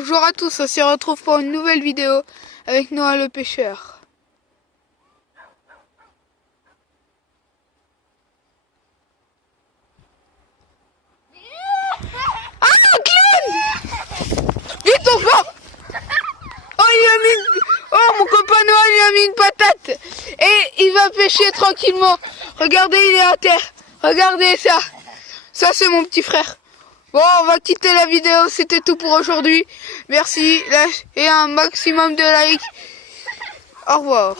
Bonjour à tous, on se retrouve pour une nouvelle vidéo avec Noah le pêcheur. Ah, Glenn! Vite encore! Oh, mon copain Noah lui a mis une patate et il va pêcher tranquillement. Regardez, il est à terre. Regardez ça. Ça, c'est mon petit frère. Bon, on va quitter la vidéo. C'était tout pour aujourd'hui. Merci. Et un maximum de likes. Au revoir.